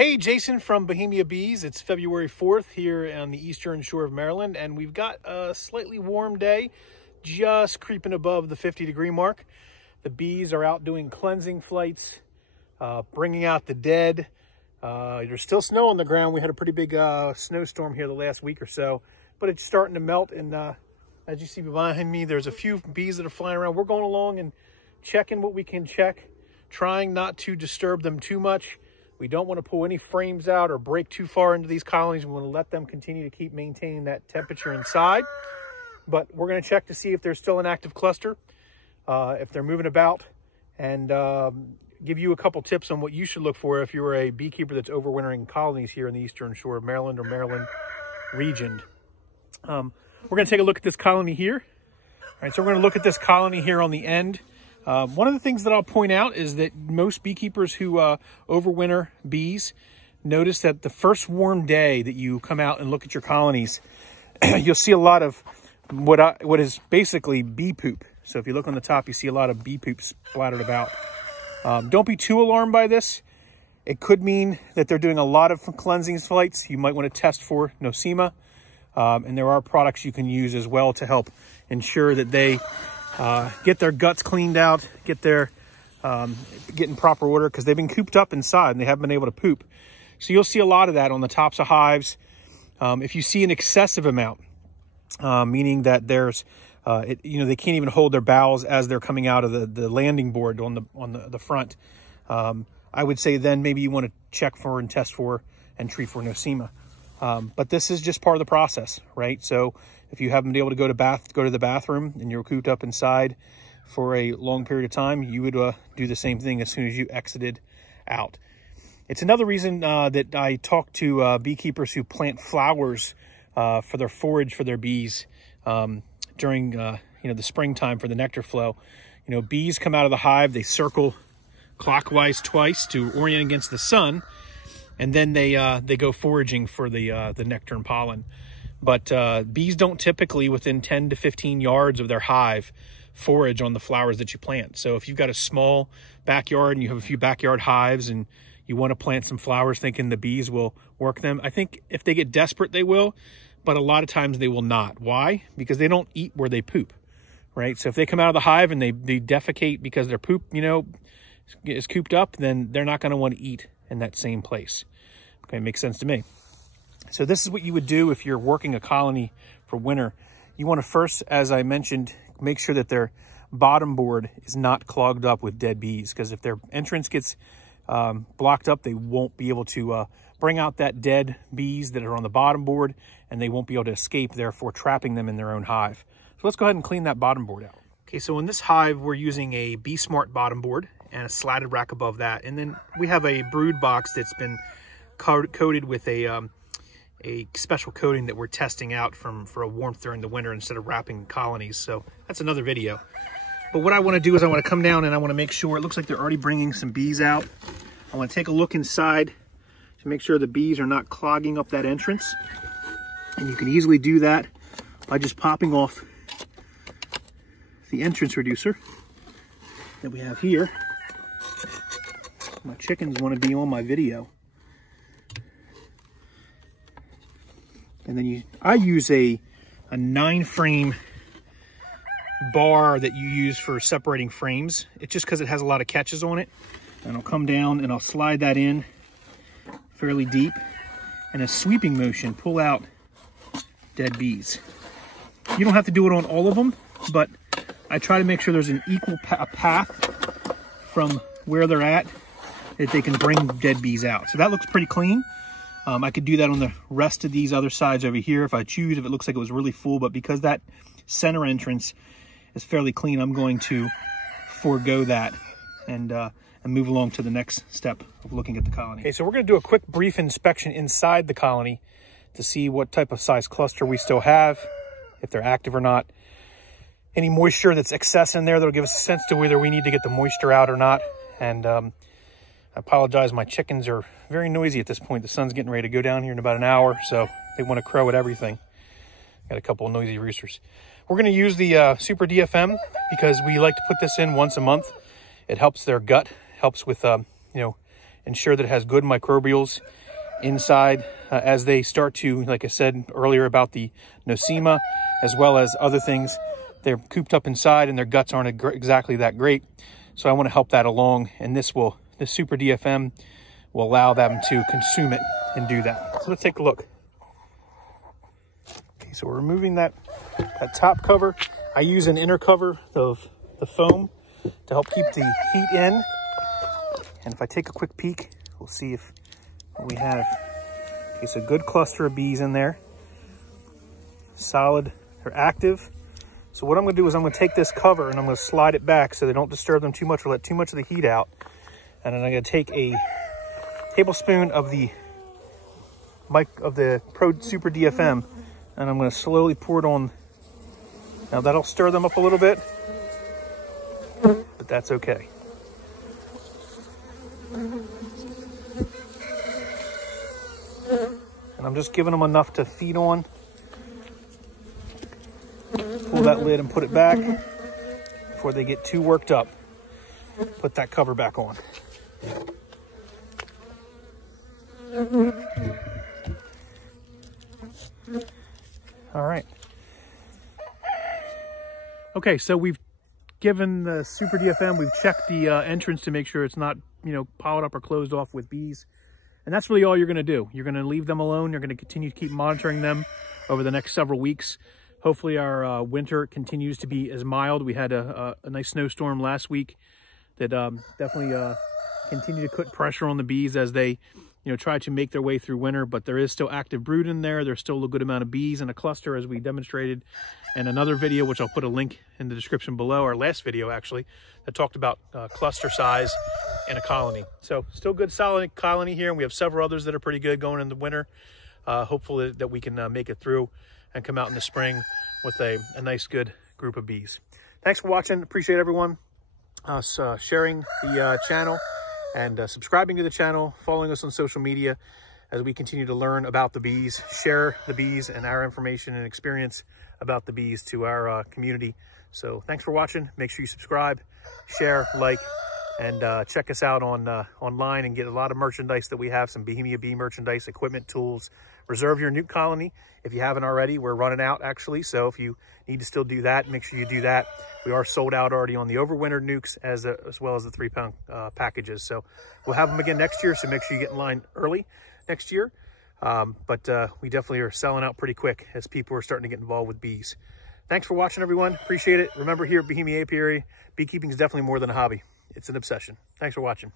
Hey, Jason from Bohemia Bees. It's February 4th here on the eastern shore of Maryland, and we've got a slightly warm day, just creeping above the 50-degree mark. The bees are out doing cleansing flights, bringing out the dead. There's still snow on the ground. We had a pretty big snowstorm here the last week or so, but it's starting to melt, and as you see behind me, there's a few bees that are flying around. We're going along and checking what we can check, trying not to disturb them too much. We don't want to pull any frames out or break too far into these colonies. We want to let them continue to keep maintaining that temperature inside. But we're going to check to see if there's still an active cluster, if they're moving about, and give you a couple tips on what you should look for if you're a beekeeper that's overwintering colonies here in the eastern shore of Maryland or Maryland region. We're going to take a look at this colony here. All right, so we're going to look at this colony here on the end. One of the things that I'll point out is that most beekeepers who overwinter bees notice that the first warm day that you come out and look at your colonies, you'll see a lot of what is basically bee poop. So if you look on the top, you see a lot of bee poop splattered about. Don't be too alarmed by this. It could mean that they're doing a lot of cleansing flights. You might want to test for nosema. And there are products you can use as well to help ensure that they get their guts cleaned out, get in proper order, because they've been cooped up inside and they haven't been able to poop. So you'll see a lot of that on the tops of hives. If you see an excessive amount, meaning that there's, they can't even hold their bowels as they're coming out of the landing board on the front. I would say then maybe you want to check for and test for and treat for nosema. But this is just part of the process, right? So if you haven't been able to go to the bathroom and you're cooped up inside for a long period of time, you would do the same thing as soon as you exited out. It's another reason that I talk to beekeepers who plant flowers for their forage for their bees during the springtime for the nectar flow. Bees come out of the hive, they circle clockwise twice to orient against the sun, and then they go foraging for the nectar and pollen. But bees don't typically, within 10 to 15 yards of their hive, forage on the flowers that you plant. So if you've got a small backyard and you have a few backyard hives and you want to plant some flowers thinking the bees will work them, I think if they get desperate, they will. But a lot of times they will not. Why? Because they don't eat where they poop, right? So if they come out of the hive and they defecate because their poop, is cooped up, then they're not going to want to eat in that same place. Okay, makes sense to me. So this is what you would do if you're working a colony for winter. You want to first, as I mentioned, make sure that their bottom board is not clogged up with dead bees, because if their entrance gets blocked up, they won't be able to bring out that dead bees that are on the bottom board, and they won't be able to escape, therefore trapping them in their own hive. So let's go ahead and clean that bottom board out. Okay, so in this hive, we're using a Bee Smart bottom board and a slatted rack above that. And then we have a brood box that's been coated with a special coating that we're testing out for a warmth during the winter instead of wrapping colonies. So that's another video. But what I want to do is I want to come down and I want to make sure, it looks like they're already bringing some bees out. I want to take a look inside to make sure the bees are not clogging up that entrance. And you can easily do that by just popping off the entrance reducer that we have here. My chickens want to be on my video. And then I use a 9-frame bar that you use for separating frames. It's just because it has a lot of catches on it. And I'll come down and I'll slide that in fairly deep. And a sweeping motion, pull out dead bees. You don't have to do it on all of them, but I try to make sure there's an equal path from where they're at that they can bring dead bees out. So that looks pretty clean. I could do that on the rest of these other sides over here if I choose, if it looks like it was really full, but because that center entrance is fairly clean, I'm going to forego that and move along to the next step of looking at the colony. Okay, so we're going to do a quick brief inspection inside the colony to see what type of size cluster we still have, if they're active or not. Any moisture that's excess in there, that'll give us a sense to whether we need to get the moisture out or not. And I apologize, my chickens are very noisy at this point. The sun's getting ready to go down here in about an hour, so they want to crow at everything. Got a couple of noisy roosters. We're going to use the Super DFM because we like to put this in once a month. It helps their gut, helps with ensure that it has good microbials inside as they start to, like I said earlier about the nosema, as well as other things. They're cooped up inside and their guts aren't exactly that great. So I want to help that along, and this Super DFM will allow them to consume it and do that. So let's take a look. Okay, so we're removing that top cover. I use an inner cover of the foam to help keep the heat in. And if I take a quick peek, we'll see if we have, okay, so a good cluster of bees in there. Solid, they're active. So what I'm gonna do is I'm gonna take this cover and I'm gonna slide it back so they don't disturb them too much or let too much of the heat out. And then I'm gonna take a tablespoon of the Pro Super DFM and I'm gonna slowly pour it on. Now that'll stir them up a little bit, but that's okay. And I'm just giving them enough to feed on. Pull that lid and put it back before they get too worked up. Put that cover back on. All right. Okay, so we've given the Super DFM, we've checked the entrance to make sure it's not, piled up or closed off with bees. And that's really all you're going to do. You're going to leave them alone. You're going to continue to keep monitoring them over the next several weeks. Hopefully our winter continues to be as mild. We had a nice snowstorm last week that definitely continued to put pressure on the bees as they try to make their way through winter, but there is still active brood in there. There's still a good amount of bees in a cluster as we demonstrated in another video, which I'll put a link in the description below, our last video actually, that talked about cluster size in a colony. So still good solid colony here, and we have several others that are pretty good going in the winter. Hopefully that we can make it through and come out in the spring with a nice good group of bees. Thanks for watching. Appreciate everyone sharing the channel and subscribing to the channel, following us on social media as we continue to learn about the bees, share the bees and our information and experience about the bees to our community. So thanks for watching. Make sure you subscribe, share, like, and check us out on online and get a lot of merchandise that we have, some Bohemia Bee merchandise, equipment, tools. Reserve your nuke colony if you haven't already. We're running out actually, so if you need to still do that, make sure you do that. We are sold out already on the overwintered nukes as well as the 3-pound packages. So we'll have them again next year, so make sure you get in line early next year. But we definitely are selling out pretty quick as people are starting to get involved with bees. Thanks for watching, everyone. Appreciate it. Remember, here at Bohemia Apiary, beekeeping is definitely more than a hobby. It's an obsession. Thanks for watching.